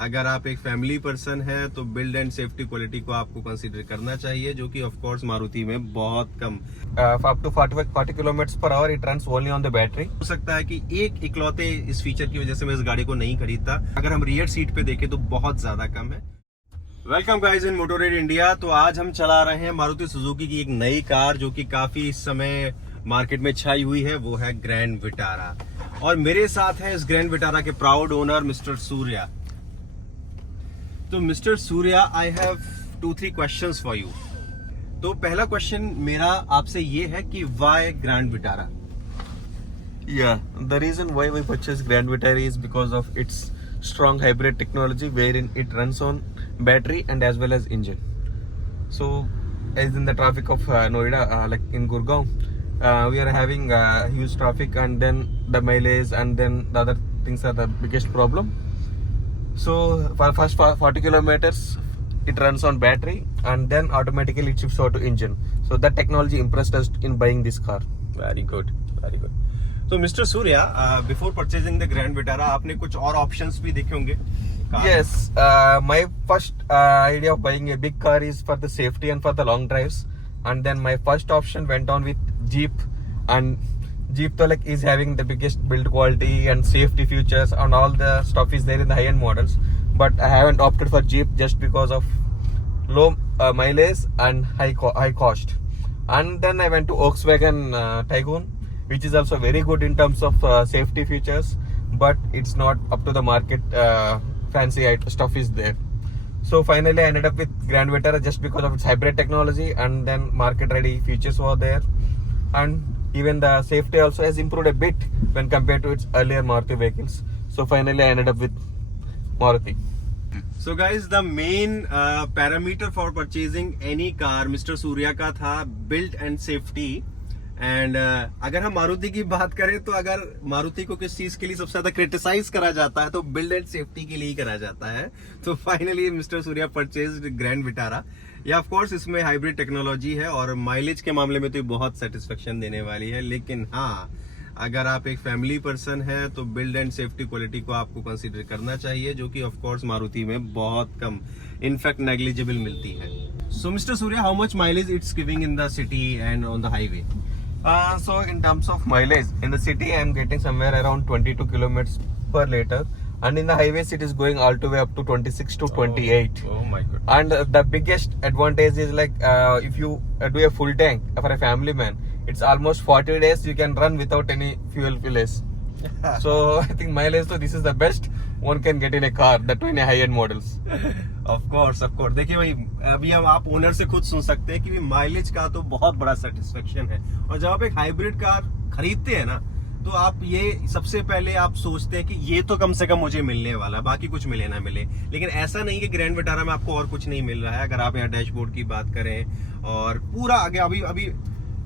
अगर आप एक फैमिली पर्सन है तो बिल्ड एंड सेफ्टी क्वालिटी को आपको कंसीडर करना चाहिए, जो कि ऑफ कोर्स मारुति में बहुत कम up to 40 kilometers per hour it runs only on the battery. हो सकता है कि एक इकलौते इस फीचर की वजह से मैं इस गाड़ी को नहीं खरीदता। अगर हम रियर सीट पे देखें तो बहुत ज्यादा कम है। Welcome guys in Motorade India. तो आज हम चला रहे हैं मारुति सुजुकी की एक नई कार जो कि काफी इस समय मार्केट में छाई हुई है, वो है ग्रैंड विटारा। और मेरे साथ है इस ग्रैंड विटारा के प्राउड ओनर मिस्टर सूर्या। तो mister Surya, I have 2-3 questions for you. तो पहला क्वेश्चन मेरा आपसे ये है कि why grand Vitara? Yeah, the reason why we purchased Grand Vitara is because of its strong hybrid technology wherein it runs on battery and as well as engine. So as in the traffic of Noida, like in Gurgaon, we are having huge traffic, and then the mileage and then the other things are the biggest problem. So for first 40 kilometers it runs on battery and then automatically it shifts over to engine. So that technology impressed us in buying this car. Very good, very good. तो mister Surya, before purchasing the Grand Vitara आपने कुछ और options भी देखे होंगे? Yes, my first idea of buying a big car is for the safety and for the long drives, and then my first option went on with Jeep, and Jeep though like is having the biggest build quality and safety features and all the stuff is there in the high-end models, but I haven't opted for Jeep just because of low mileage and high cost. And then I went to Volkswagen Tiguan, which is also very good in terms of safety features, but it's not up to the market. Fancy stuff is there. So finally I ended up with Grand Vitara just because of its hybrid technology, and then market ready features were there, and even the safety also has improved a bit when compared to its earlier Maruti vehicles. So finally I ended up with Maruti. So guys, the main parameter for purchasing any car mister Surya का था build and safety. And अगर हम मारुति की बात करें तो अगर मारुति को किस चीज के लिए सबसे ज्यादा क्रिटिसाइज करा जाता है तो बिल्ड एंड सेफ्टी के लिए ही करा जाता है। तो finally mister Surya purchase grand Vitara. या ऑफ कोर्स इसमें हाइब्रिड टेक्नोलॉजी है और माइलेज के मामले में तो ये बहुत सेटिस्फेक्शन देने वाली है। लेकिन हाँ, अगर आप एक फैमिली पर्सन है तो बिल्ड एंड सेफ्टी क्वालिटी को आपको कंसीडर करना चाहिए, जो कि ऑफ कोर्स मारुति में बहुत कम, इनफैक्ट नेग्लिजिबल मिलती है। So mister Surya, how much mileage it's giving in the city and on the highway? So in terms of mileage, in the city I am getting somewhere around 22 kilometers per liter, and in the highways it is going all the way up to 26 to 28. Oh my god. And the biggest advantage is like if you do a full tank for a family man, it's almost 40 days you can run without any fuel fillers. So I think mileage, so this is the best one can get in a car, that too in a high-end models. Of course देखिए भाई, अभी हम आप owner से खुद सुन सकते हैं कि माइलेज का तो बहुत बड़ा सेटिस्फेक्शन है। और जब आप एक हाइब्रिड कार खरीदते हैं ना, तो आप ये सबसे पहले आप सोचते हैं कि ये तो कम से कम मुझे मिलने वाला है, बाकी कुछ मिले ना मिले। लेकिन ऐसा नहीं कि ग्रैंड विटारा में आपको और कुछ नहीं मिल रहा है। अगर आप यहाँ डैशबोर्ड की बात करें और पूरा आगे अभी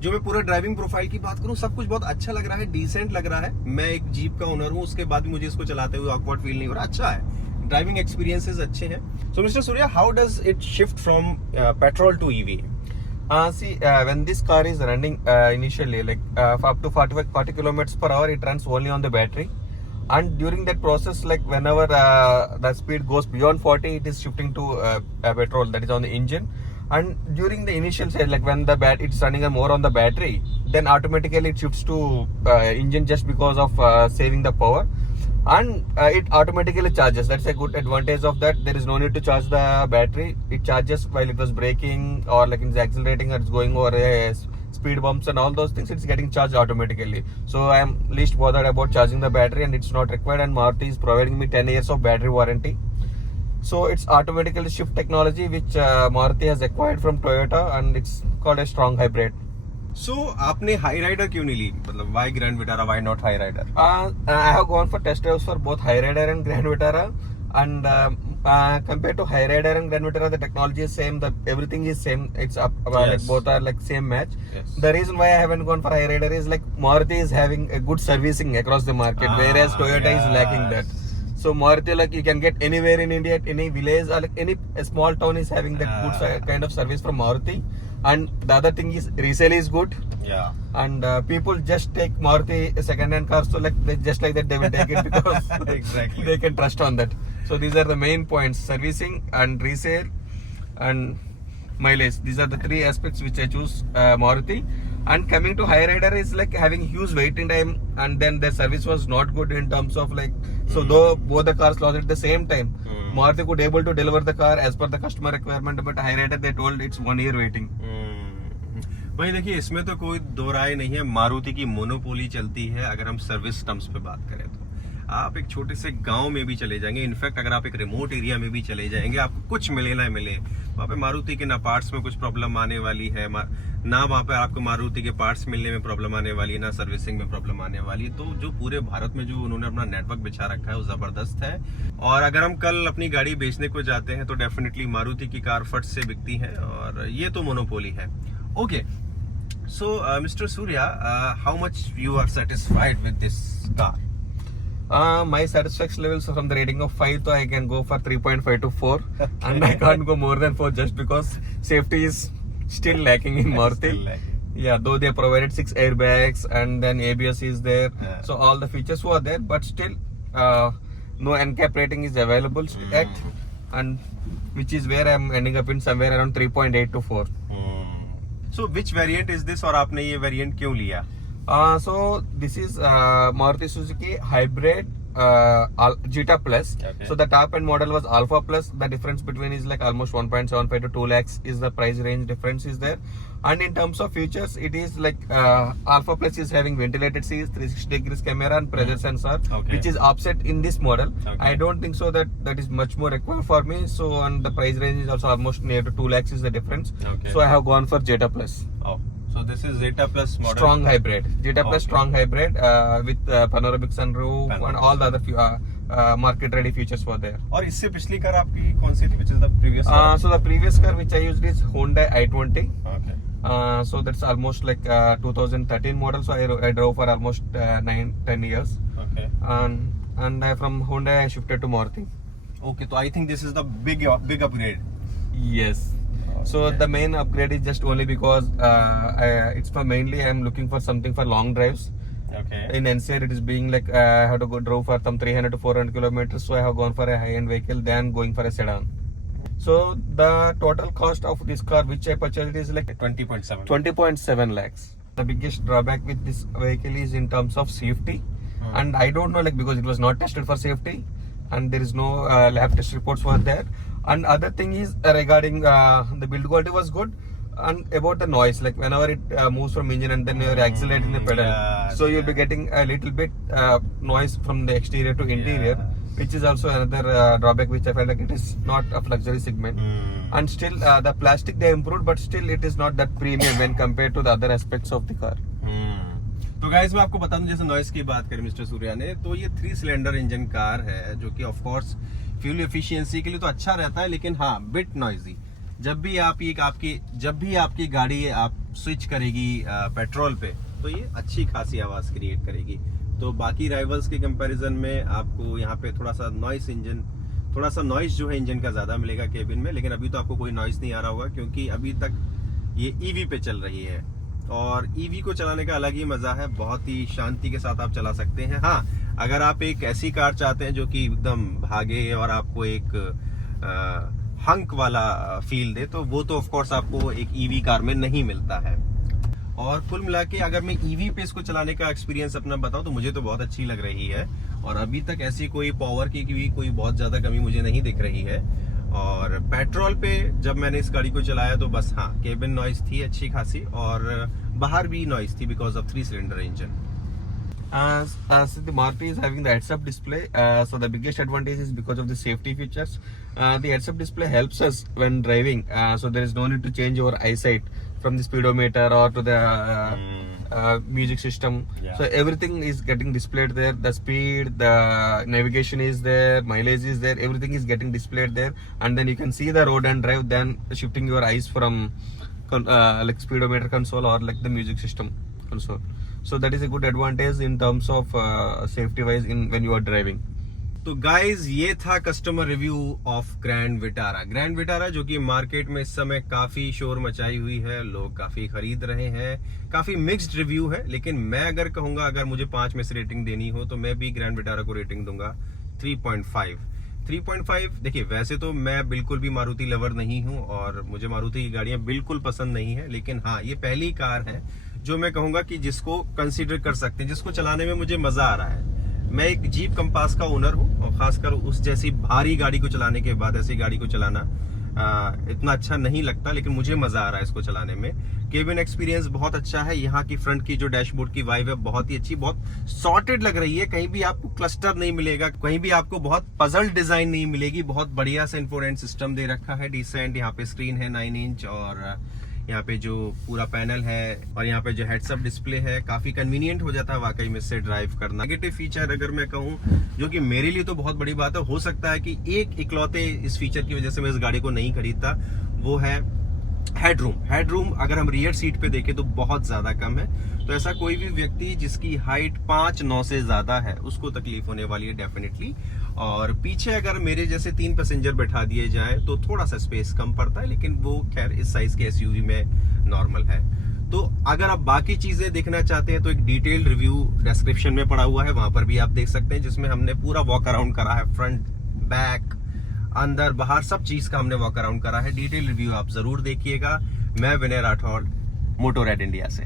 जो मैं पूरा ड्राइविंग प्रोफाइल की बात करूं, सब कुछ बहुत अच्छा लग रहा है, डिसेंट लग रहा है। मैं एक जीप का ओनर हूं, उसके बाद भी मुझे इसको चलाते हुए ऑकवर्ड फील नहीं हो रहा। अच्छा है, ड्राइविंग एक्सपीरियंसेस अच्छे हैं। So mister Surya, how does it shift from petrol to EV? See, when this car is running initially, like for up to 40 kilometers per hour, it runs only on the battery. And during that process, like whenever the speed goes beyond 40, it is shifting to petrol, that is on the engine. And during the initial stage, like when it's running more on the battery, then automatically it shifts to engine just because of saving the power. And it automatically charges. That's a good advantage of that. There is no need to charge the battery. It charges while it was braking or like it's accelerating or it's going over speed bumps and all those things. It's getting charged automatically. So I am least bothered about charging the battery, and it's not required. And Maruti is providing me 10 years of battery warranty. So it's automatically shift technology which Maruti has acquired from Toyota, and it's called a strong hybrid. So आपने Hyryder क्यों नहीं ली? मतलब why Grand Vitara, why not Hyryder? I have gone for test drives for both high rider and Grand Vitara, and compared to high rider and Grand Vitara, the technology is same, everything is same. It's up, like both are like same match. Yes. The reason why I haven't gone for high rider is like Maruti is having a good servicing across the market, whereas Toyota is lacking that. So Maruti, like you can get anywhere in India, at any village or like any small town is having that good kind of service from Maruti. And the other thing is resale is good. Yeah. And people just take Maruti second-hand cars, so like just like that they will take it because Exactly. they can trust on that. So these are the main points: servicing and resale and mileage. These are the three aspects which I choose Maruti. And coming to high rider is like having huge waiting time, and then their service was not good in terms of like, so though both the cars launched at the same time, Maruti could able to deliver the car as per the customer requirement, but high rider they told it's 1 year waiting. भाई देखिए, इसमें तो कोई दो राय नहीं है, मारुति की monopoly चलती है। अगर हम सर्विस टर्म्स पे बात करें तो आप एक छोटे से गांव में भी चले जाएंगे, इनफैक्ट अगर आप एक रिमोट एरिया में भी चले जाएंगे, आपको कुछ मिले ना मिले, वहाँ पे मारुति के ना पार्ट्स में कुछ प्रॉब्लम आने वाली है, ना वहाँ पे आपको मारुति के पार्ट्स मिलने में प्रॉब्लम आने वाली है, ना सर्विसिंग में प्रॉब्लम आने वाली है। तो जो पूरे भारत में जो उन्होंने अपना नेटवर्क बिछा रखा है वो जबरदस्त है। और अगर हम कल अपनी गाड़ी बेचने को जाते हैं तो डेफिनेटली मारुति की कार फट से बिकती है, और ये तो मोनोपोली है। Okay, so Mr. Surya, how much you are satisfied with this car? My satisfaction levels from the rating of 5, so I can go for 3.5 to 4, and I can't go more than 4 just because safety is still lacking in Maruti. Yeah, though they provided 6 airbags and then ABS is there, so all the features were there, but still no NCAP rating is available yet, and which is where I'm ending up in somewhere around 3.8 to 4. So which variant is this, और आपने ये variant क्यों लिया? So this is Maruti Suzuki Hybrid Jetta Plus. Okay. So the top end model was Alpha Plus. The difference between is like almost 1.75 to 2 lakhs is the price range difference is there. And in terms of features, it is like Alpha Plus is having ventilated seats, 360 degrees camera and pressure sensor, which is offset in this model. I don't think so that is much more required for me. So and the price range is also almost near to 2 lakhs is the difference. So I have gone for Jetta Plus. Oh, so this is Jetta Plus model. Strong hybrid. Jetta Plus strong hybrid with panoramic sunroof and all the other market ready features were there. और इससे पिछली car आपकी कौन सी थी? Which is the previous car? So the previous car which I used is Hyundai i20. Okay. So that's almost like 2013 model. So I drove for almost 9-10 years. Okay. And from Hyundai I shifted to Maruti. Okay, so I think this is the big upgrade. Yes. So the main upgrade is just only because it's for mainly I'm looking for something for long drives. Okay. In NCR it is being like I have to go drove for some 300 to 400 kilometers, so I have gone for a high-end vehicle than going for a sedan. So the total cost of this car which I purchased is like 20.7 lakhs. The biggest drawback with this vehicle is in terms of safety, and I don't know, like, because it was not tested for safety and there is no lab test reports were there. And other thing is regarding the build quality was good, and about the noise, like whenever it moves from engine and then you're accelerating the pedal, so you'll be getting a little bit noise from the exterior to interior, which is also another drawback which I felt like it is not of luxury segment. And still the plastic they improved, but still it is not that premium when compared to the other aspects of the car. तो guys मैं आपको बता दूं, जैसे noise की बात करें mister Surya ने, तो ये 3 सिलेंडर इंजन कार है जो कि ऑफ कोर्स फ्यूल एफिशिएंसी के लिए तो अच्छा रहता है, लेकिन हाँ बिट नॉइजी। जब भी आपकी गाड़ी आप स्विच करेगी पेट्रोल पे, तो ये अच्छी खासी आवाज क्रिएट करेगी। तो बाकी राइवल्स के कंपैरिजन में आपको यहाँ पे थोड़ा सा नॉइस जो है इंजन का ज्यादा मिलेगा केबिन में, लेकिन अभी तो आपको कोई नॉइस नहीं आ रहा होगा क्योंकि अभी तक ये ईवी पे चल रही है। और ईवी को चलाने का अलग ही मजा है, बहुत ही शांति के साथ आप चला सकते हैं। हाँ, अगर आप एक ऐसी कार चाहते हैं जो कि एकदम भागे और आपको एक हंक वाला फील दे, तो वो तो ऑफ कोर्स आपको एक ईवी कार में नहीं मिलता है। और कुल मिला के अगर मैं ईवी पे इसको चलाने का एक्सपीरियंस अपना बताऊं तो मुझे तो बहुत अच्छी लग रही है, और अभी तक ऐसी कोई पावर की भी कोई बहुत ज्यादा कमी मुझे नहीं दिख रही है। और पेट्रोल पे जब मैंने इस गाड़ी को चलाया तो बस हाँ, केबिन नॉइस थी अच्छी खासी, और बाहर भी नॉइस थी because of 3 cylinder engine. So the Maruti is having the heads-up display. So the biggest advantage is because of the safety features. The heads-up display helps us when driving. So there is no need to change your eyesight from the speedometer or to the music system. So everything is getting displayed there. The speed, the navigation is there, mileage is there. Everything is getting displayed there, and then you can see the road and drive. Then shifting your eyes from like speedometer console or like the music system console. So that is a good advantage in terms of safety wise when you are driving. तो guys ये था customer review of grand Vitara जो कि market में इस समय काफी शोर मचाई हुई है, लोग काफी खरीद रहे हैं, काफी मिक्स्ड रिव्यू है। लेकिन मैं अगर कहूंगा, अगर मुझे 5 में से रेटिंग देनी हो तो मैं भी ग्रैंड विटारा को रेटिंग दूंगा 3.5, 3.5 देखिए, वैसे तो मैं बिल्कुल भी मारुति लवर नहीं हूं और मुझे मारुति की गाड़ियां बिल्कुल पसंद नहीं है, लेकिन हाँ, ये पहली कार है जो मैं कहूंगा कि जिसको कंसीडर कर सकते हैं, जिसको चलाने में मुझे मजा आ रहा है। मैं एक जीप कंपास का ओनर हूं और खासकर उस जैसी भारी गाड़ी को चलाने के बाद ऐसी गाड़ी को चलाना इतना अच्छा नहीं लगता, लेकिन मुझे मजा आ रहा है इसको चलाने में। केबिन एक्सपीरियंस बहुत अच्छा है। यहाँ की फ्रंट की जो डैशबोर्ड की वाइब है बहुत ही अच्छी, बहुत सॉर्टेड लग रही है। कहीं भी आपको क्लस्टर नहीं मिलेगा, कहीं भी आपको बहुत पजल डिजाइन नहीं मिलेगी। बहुत बढ़िया से इंफोटेनमेंट सिस्टम दे रखा है, डिसेंट। यहाँ पे स्क्रीन है 9 इंच और यहाँ पे जो पूरा पैनल है और यहाँ पे जो हेड्सअप डिस्प्ले है, काफी कन्वीनियंट हो जाता है वाकई में इससे ड्राइव करना। नेगेटिव फीचर अगर मैं कहूँ, जो कि मेरे लिए तो बहुत बड़ी बात है, हो सकता है कि एक इकलौते इस फीचर की वजह से मैं इस गाड़ी को नहीं खरीदता, वो है हेडरूम अगर हम रियर सीट पे देखें तो बहुत ज्यादा कम है। तो ऐसा कोई भी व्यक्ति जिसकी हाइट 5'9" से ज्यादा है उसको तकलीफ होने वाली है डेफिनेटली। और पीछे अगर मेरे जैसे 3 पैसेंजर बैठा दिए जाए तो थोड़ा सा स्पेस कम पड़ता है, लेकिन वो खैर इस साइज के एसयूवी में नॉर्मल है। तो अगर आप बाकी चीजें देखना चाहते हैं तो एक डिटेल्ड रिव्यू डिस्क्रिप्शन में पड़ा हुआ है, वहां पर भी आप देख सकते हैं, जिसमें हमने पूरा वॉक अराउंड करा है, फ्रंट बैक अंदर बाहर सब चीज का हमने वॉक अराउंड करा है। डिटेल रिव्यू आप जरूर देखिएगा। मैं विनय राठौड़, मोटोरेड इंडिया से।